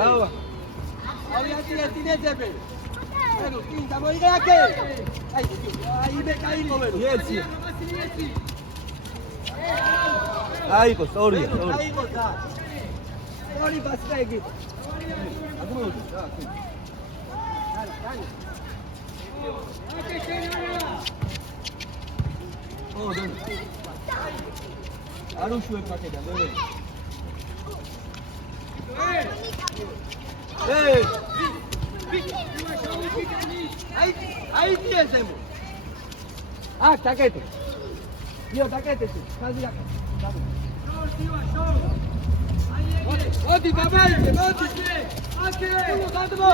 Bravo. Auriati nezebe. Ego, quinta, vuoi che anche? Ai be caí mover. Yetsi. Ai ko, sorry. Ai ko da. Sorry bastegi. Admo. Dai. Oh, dai. Arushu e pakeda, dove? Hey! Aí tezemo. Ah, taquete. Io taquete su. Casi la. Odi babel, odi. Anche. Dadmo.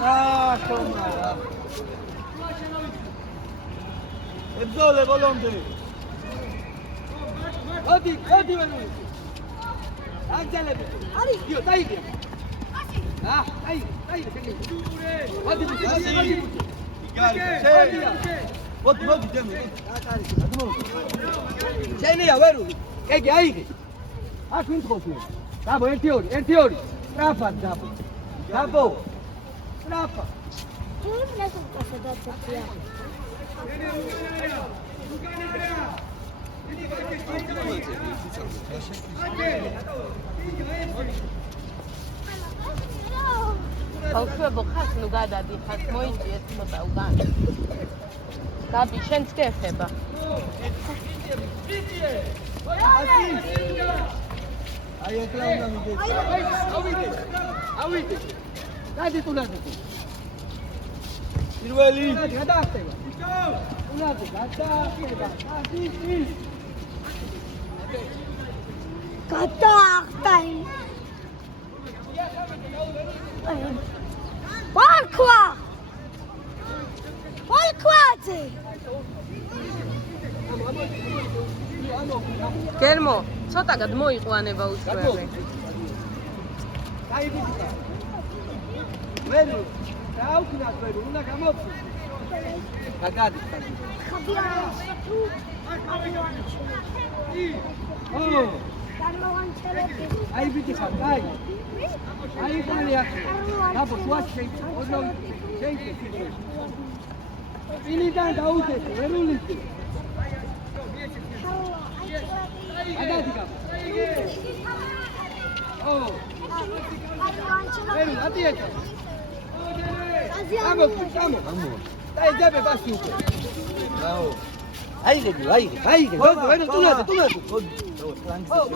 Ah, toma. Ebzole volonte. Odi venu. Anjale. Ari, io dai via. Ah, dai. Odi. Odi, demi. Senia, veru. Ege, aigi. აქ ვინთხოსნე. დაბო 1-2. ტრაფად დაბო. ტრაფა. თუ ნესუპასა დაწია. აუშვებო ხას ნუ გადადი ხას მოიწიეთ მოტა უგან. გაბი შენც კი ეხება. Ai ეკლა უნდა მიდეთ. ავიდე. დადი თუნდაც. პირველი გადაახტება. თუნდაც გადაახტება. ის. გადაახტა. Balkwaze. გერმო, ცოტა გადმოიყვანება უშუალოდ. დაიბიძა. ვერო, დაუკნას ვერო, უნდა გამოფი. გადადი. ხაბია. ო, წარმოვანჩელები. აიბიძა, დაი. აი ხალია. დაბო, შუაში შეიძლება. ოდნავ შეიძლება. ინიდან დაუძეთ, ვერულიძე. Adadiga. Oh. Vero, adieta. Vamos. Dai, deve passi un po'. Bravo. Aire. Vero, tu nato. Oh,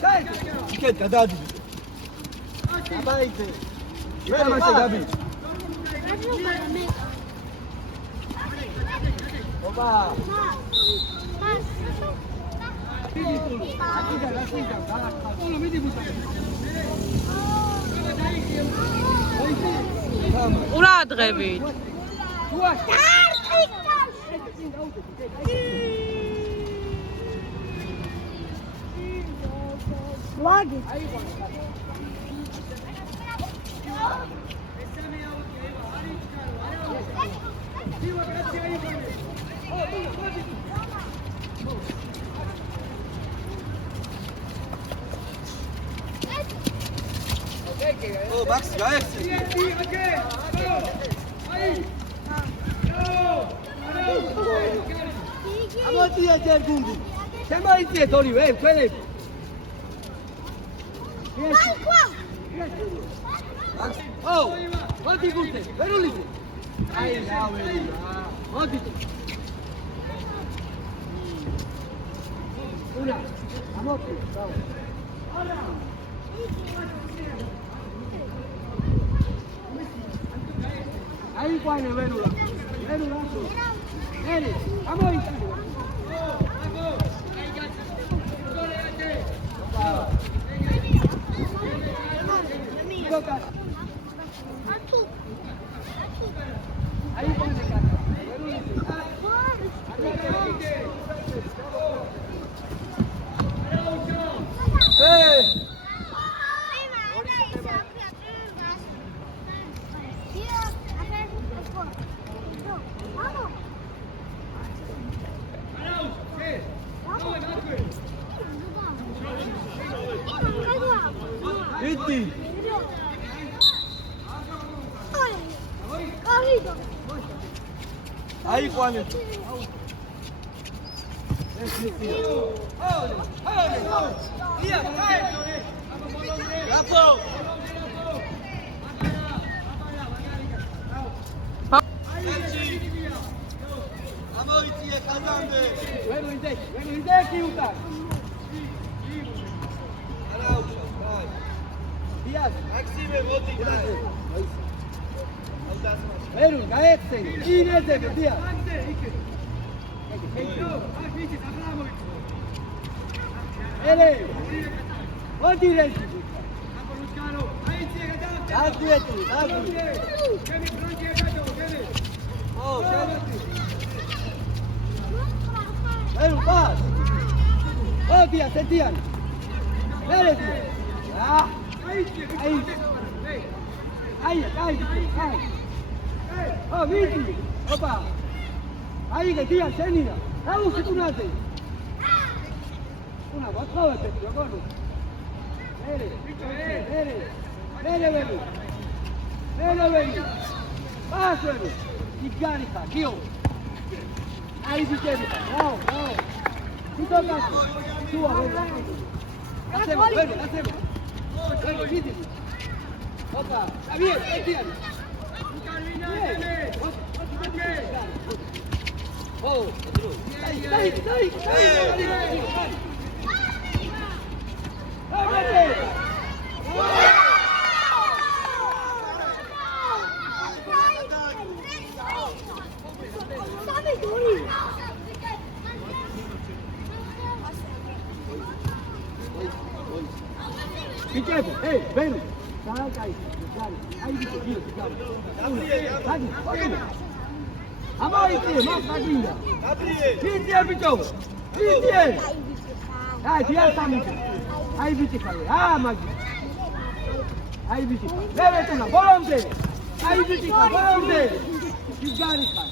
dai. Che cadadi. Vai. Vero, ma sei Gabi. Opa. ურადღებით. ლაგი. Oh, Max, guys. Amotia Gergundi. Sembra in te, Tori, quelli. Oh, quanti punti? Veruliti. Ai, no, quanti? Una. Amoti, bravo. Ahí Juan, Verula. Viene, vamos ahí. Ahí Juan de casa. Idi. Corrido. Aí, Juan. Oh, Viti! Opa! Ahí que tía, Senina. Vamos que tú naces. Una botella de tío, cono. Vere. Pásalo. Y garita, tío. Ahí sí que no. Tú tocas. Tú a ver. Hacemos. Bueno, Viti. Opa, está bien, tía. Oh, dai. Fiquete, ei, vem. Sai. Aí, Amaiti, mas ainda. Vitia, Vitor. Ai, dia também. Aí, Vitor. Ah, mas. Aí, Vitor. Leva tu na bolonde. Aí, Vitor, bolonde. Figarika.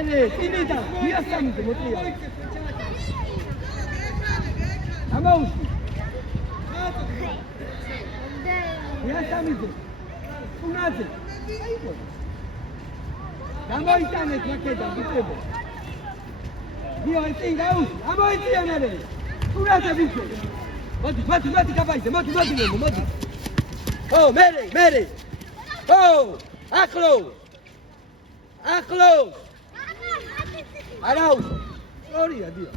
მერე წინიდან დიასამიძე მოწია ამაუში დიასამიძე უნაძე აიყო გამოიტანეთ მაკედან გიწევო დიო წინ გაუში ამოიწია მერე უნაძე ბიჭო მოდი გაბაიზე მოდი ო მერე ო ახლო არაუ ორია დიო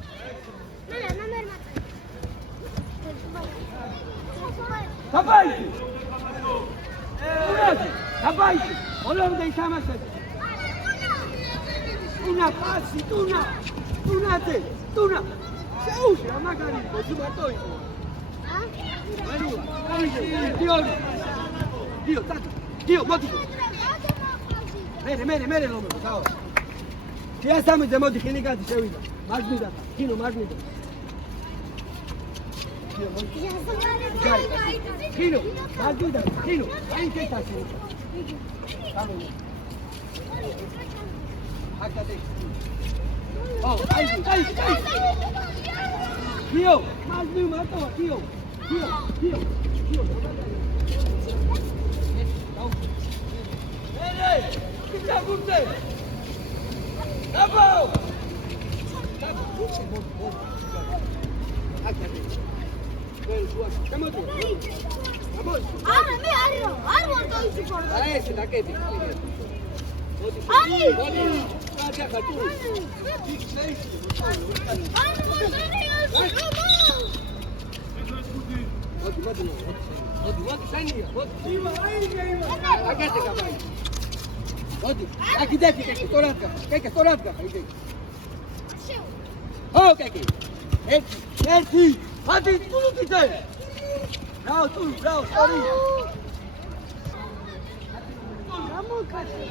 გაბაიზე უნაძე გაბაიზე ოლომდე ითამაშე ტუნა პასი ტუნაძე შეუში ამაგარი ბოძი მარტო იყო დიო მოდი მერე ლომო დავა დიასამიძე მოდი ხინიკადი შევიდა მაგნიდა კინო მაგნიდა კინო მაგნიდა კინო აი კეთაში გამო აკადე აი დიო მაგნი მარტოა დიო მერე კიდა გუნდე აბო აკადე ვერ შუაში შემოდი არა მე არ ვარ დაიჭირე აი ეს დაკედი მოდი კაცი ხატუ მოდი შენია აკეთე გაბაი მოდი აკიდეთი კეკე ო კეკე ერთი მოდი ტულუტიდე რაო სორი გამოკაცე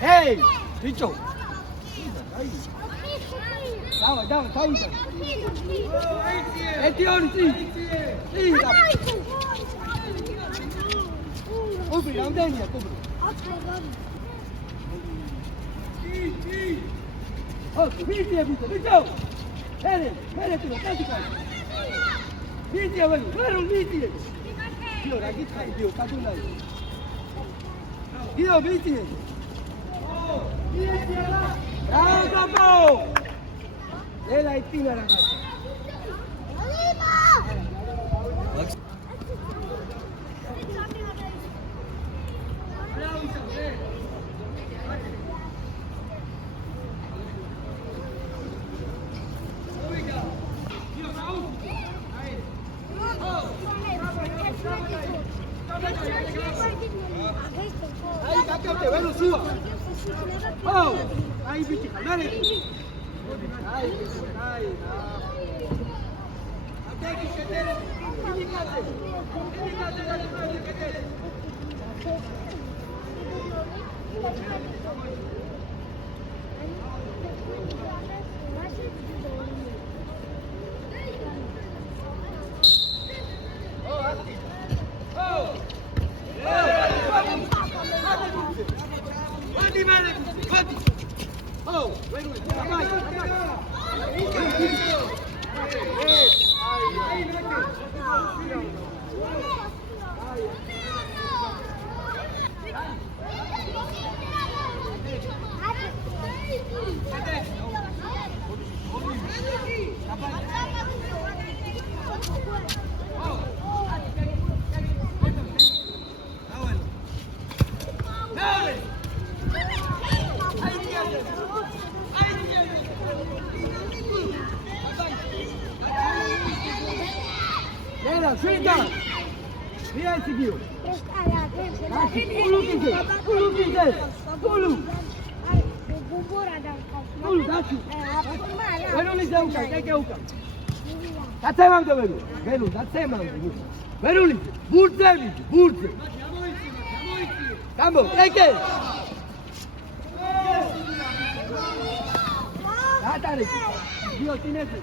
Hey, bicho. Давай, таида. Эти. Убери, рамдения, убери. Видите, bicho. Mere tu, тактика. Видите, вы, видите. Dio, ragazzi, Dio, caduna. Dio, видите. Bravo! E la Tina ragazzi. Oh, ahí bicho, dale. Ay. Aquí que tiene. Oh, wait. Frida! Via il Sigio. Restaurante. Kulu. Gubora da. Kulu, daci. Formala. Veruli zeuka, ke uka. Dațemam de Veruli. Veruli, dațemam. Veruli, burze. Cambo, eke. Atare. Dio tinete.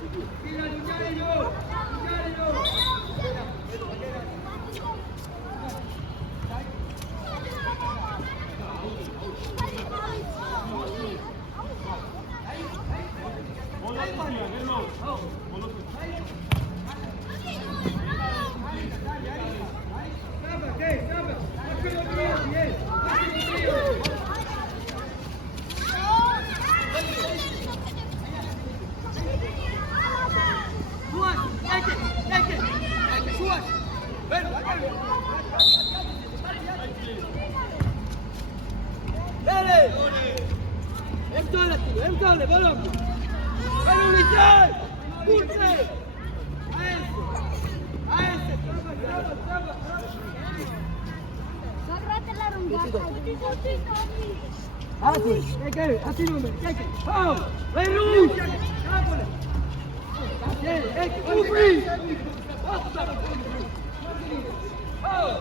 Emtale, balon. Veruli gel. Burze. Aese. Traba. Así no me. Vamos. Veruli. Oh!